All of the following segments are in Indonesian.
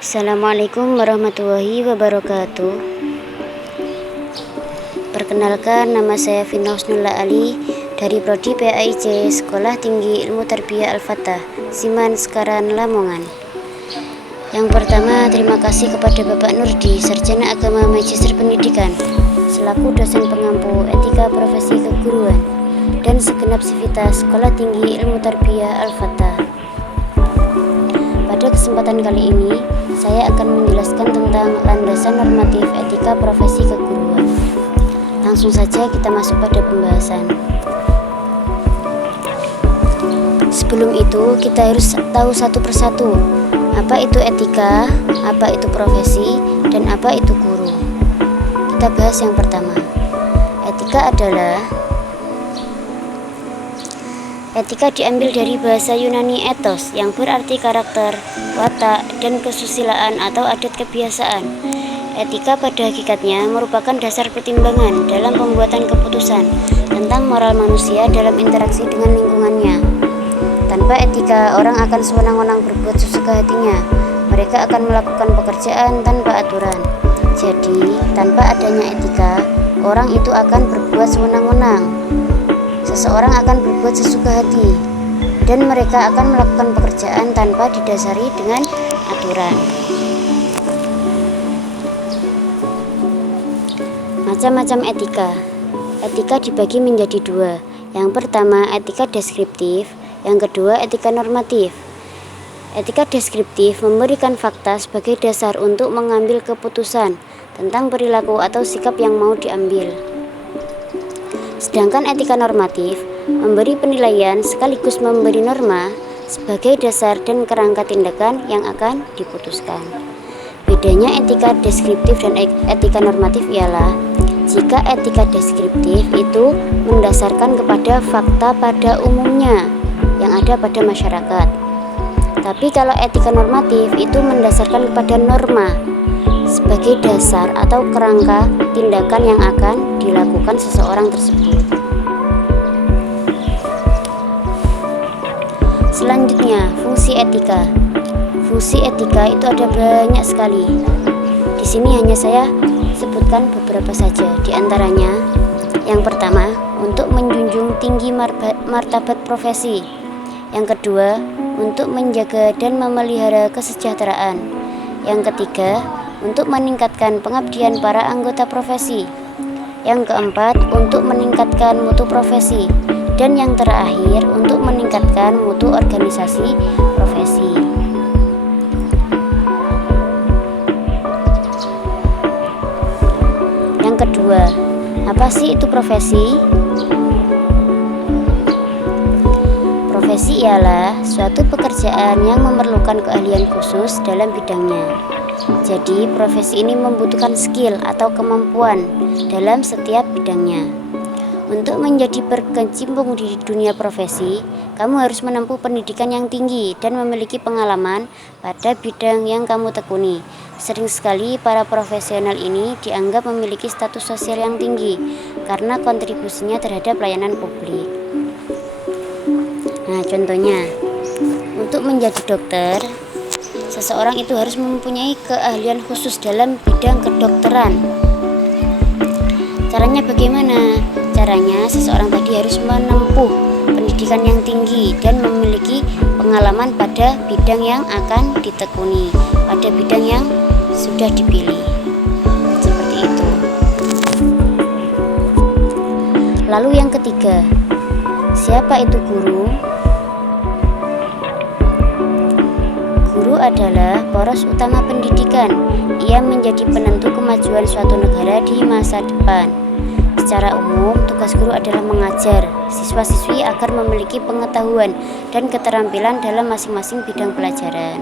Assalamualaikum warahmatullahi wabarakatuh. Perkenalkan, nama saya Vina Husnullah Ali dari Prodi PAIJ Sekolah Tinggi Ilmu Tarbiyah Al-Fatah, Siman Sekaran, Lamongan. Yang pertama, terima kasih kepada Bapak Nurdi, Sarjana Agama Magister Pendidikan, selaku dosen pengampu etika profesi keguruan dan segenap sivitas Sekolah Tinggi Ilmu Tarbiyah Al-Fatah. Pada kesempatan kali ini, saya akan menjelaskan tentang landasan normatif etika profesi keguruan. Langsung saja kita masuk pada pembahasan. Sebelum itu, kita harus tahu satu persatu, apa itu etika, apa itu profesi, dan apa itu guru. Kita bahas yang pertama. Etika diambil dari bahasa Yunani ethos yang berarti karakter, watak, dan kesusilaan atau adat kebiasaan. Etika pada hakikatnya merupakan dasar pertimbangan dalam pembuatan keputusan tentang moral manusia dalam interaksi dengan lingkungannya. Tanpa etika, orang akan sewenang-wenang berbuat sesuka hatinya. Mereka akan melakukan pekerjaan tanpa aturan. Jadi, tanpa adanya etika, orang itu akan berbuat sewenang-wenang. Seseorang akan berbuat sesuka hati, dan mereka akan melakukan pekerjaan tanpa didasari dengan aturan. Macam-macam etika. Etika dibagi menjadi dua. Yang pertama, etika deskriptif. Yang kedua, etika normatif. Etika deskriptif memberikan fakta sebagai dasar untuk mengambil keputusan tentang perilaku atau sikap yang mau diambil. Sedangkan etika normatif memberi penilaian sekaligus memberi norma sebagai dasar dan kerangka tindakan yang akan diputuskan. Bedanya etika deskriptif dan etika normatif ialah jika etika deskriptif itu mendasarkan kepada fakta pada umumnya yang ada pada masyarakat. Tapi kalau etika normatif itu mendasarkan kepada norma sebagai dasar atau kerangka tindakan yang akan dilakukan seseorang tersebut. Selanjutnya, fungsi etika. Fungsi etika itu ada banyak sekali. Di sini hanya saya sebutkan beberapa saja. Di antaranya, yang pertama, untuk menjunjung tinggi martabat profesi. Yang kedua, untuk menjaga dan memelihara kesejahteraan. Yang ketiga, untuk meningkatkan pengabdian para anggota profesi. Yang keempat, untuk meningkatkan mutu profesi. Dan yang terakhir, untuk meningkatkan mutu organisasi profesi. Yang kedua, apa sih itu profesi? Profesi ialah suatu pekerjaan yang memerlukan keahlian khusus dalam bidangnya. Jadi, profesi ini membutuhkan skill atau kemampuan dalam setiap bidangnya. Untuk menjadi berkecimpung di dunia profesi, kamu harus menempuh pendidikan yang tinggi dan memiliki pengalaman pada bidang yang kamu tekuni. Sering sekali para profesional ini dianggap memiliki status sosial yang tinggi karena kontribusinya terhadap pelayanan publik. Nah, contohnya, untuk menjadi dokter, seseorang itu harus mempunyai keahlian khusus dalam bidang kedokteran. Caranya bagaimana? Caranya, seseorang tadi harus menempuh pendidikan yang tinggi dan memiliki pengalaman pada bidang yang akan ditekuni, pada bidang yang sudah dipilih. Seperti itu. Lalu yang ketiga, siapa itu guru? Guru adalah poros utama pendidikan. Ia menjadi penentu kemajuan suatu negara di masa depan. Secara umum, tugas guru adalah mengajar siswa-siswi agar memiliki pengetahuan dan keterampilan dalam masing-masing bidang pelajaran.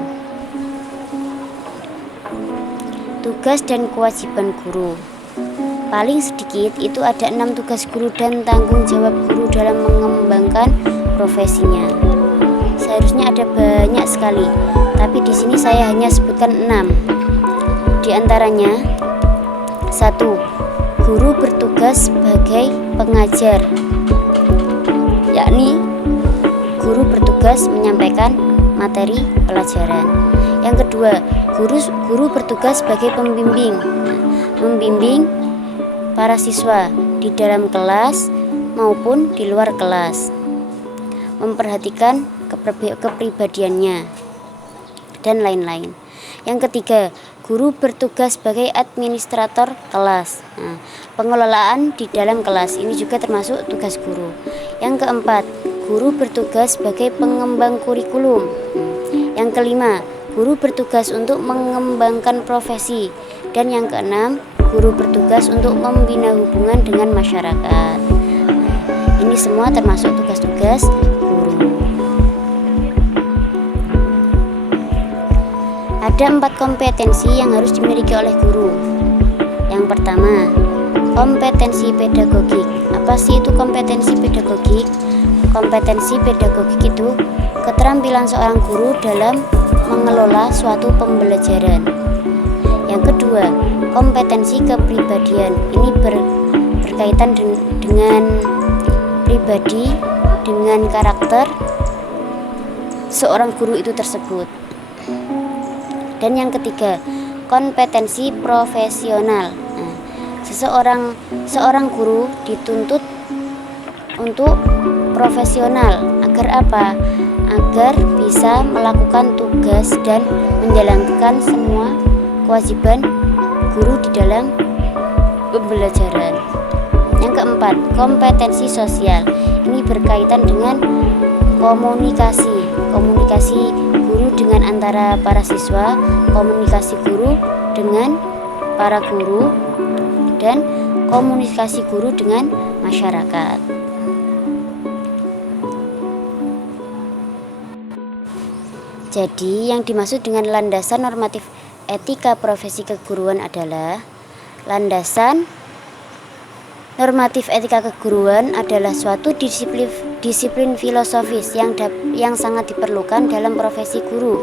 Tugas dan kewajiban guru. Paling sedikit itu ada 6 tugas guru dan tanggung jawab guru dalam mengembangkan profesinya. Seharusnya ada banyak sekali, tapi di sini saya hanya sebutkan 6. Di antaranya, 1. Guru bertugas sebagai pengajar, yakni guru bertugas menyampaikan materi pelajaran. Yang kedua, guru bertugas sebagai pembimbing, membimbing para siswa di dalam kelas maupun di luar kelas, memperhatikan kepribadiannya, dan lain-lain. Yang ketiga, guru bertugas sebagai administrator kelas, pengelolaan di dalam kelas, ini juga termasuk tugas guru. Yang keempat, guru bertugas sebagai pengembang kurikulum. Yang kelima, guru bertugas untuk mengembangkan profesi. Dan yang keenam, guru bertugas untuk membina hubungan dengan masyarakat. Ini semua termasuk tugas-tugas guru. Ada 4 kompetensi yang harus dimiliki oleh guru. Yang pertama, kompetensi pedagogik. Apa sih itu kompetensi pedagogik? Kompetensi pedagogik itu keterampilan seorang guru dalam mengelola suatu pembelajaran. Yang kedua, kompetensi kepribadian. Ini berkaitan dengan pribadi, dengan karakter seorang guru itu tersebut. Dan yang ketiga, kompetensi profesional. Seorang guru dituntut untuk profesional. Agar apa? Agar bisa melakukan tugas dan menjalankan semua kewajiban guru di dalam pembelajaran. Yang keempat, kompetensi sosial. Ini berkaitan dengan komunikasi guru dengan antara para siswa, komunikasi guru dengan para guru, dan komunikasi guru dengan masyarakat. Jadi yang dimaksud dengan landasan normatif etika profesi keguruan adalah landasan normatif etika keguruan adalah suatu disiplin filosofis yang sangat diperlukan dalam profesi guru.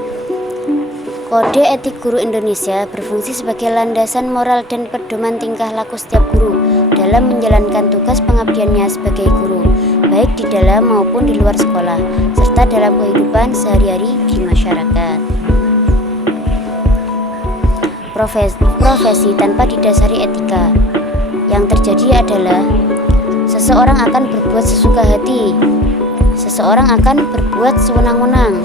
Kode etik guru Indonesia berfungsi sebagai landasan moral dan pedoman tingkah laku setiap guru dalam menjalankan tugas pengabdiannya sebagai guru, baik di dalam maupun di luar sekolah, serta dalam kehidupan sehari-hari di masyarakat. Profesi tanpa didasari etika. Yang terjadi adalah seseorang akan berbuat sesuka hati, seseorang akan berbuat sewenang-wenang,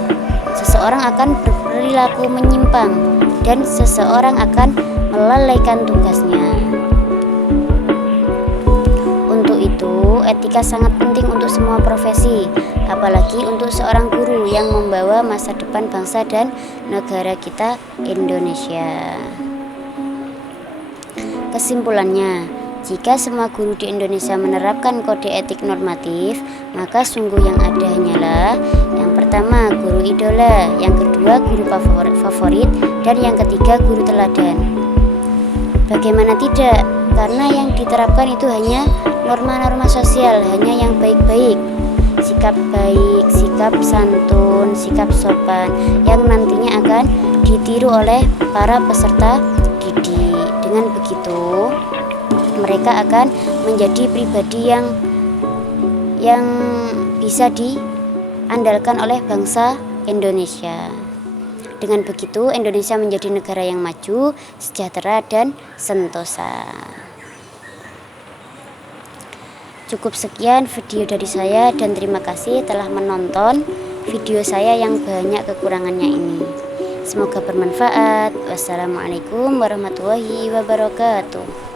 seseorang akan berperilaku menyimpang, dan seseorang akan melalaikan tugasnya. Untuk itu, etika sangat penting untuk semua profesi, apalagi untuk seorang guru yang membawa masa depan bangsa dan negara kita Indonesia. Kesimpulannya, jika semua guru di Indonesia menerapkan kode etik normatif, maka sungguh yang ada hanyalah yang pertama guru idola, yang kedua guru favorit, dan yang ketiga guru teladan. Bagaimana tidak? Karena yang diterapkan itu hanya norma-norma sosial, hanya yang baik-baik, sikap baik, sikap santun, sikap sopan, yang nantinya akan ditiru oleh para peserta didik. Dengan begitu, mereka akan menjadi pribadi yang bisa diandalkan oleh bangsa Indonesia. Dengan begitu, Indonesia menjadi negara yang maju, sejahtera, dan sentosa. Cukup sekian video dari saya dan terima kasih telah menonton video saya yang banyak kekurangannya ini. Semoga bermanfaat. Wassalamualaikum warahmatullahi wabarakatuh.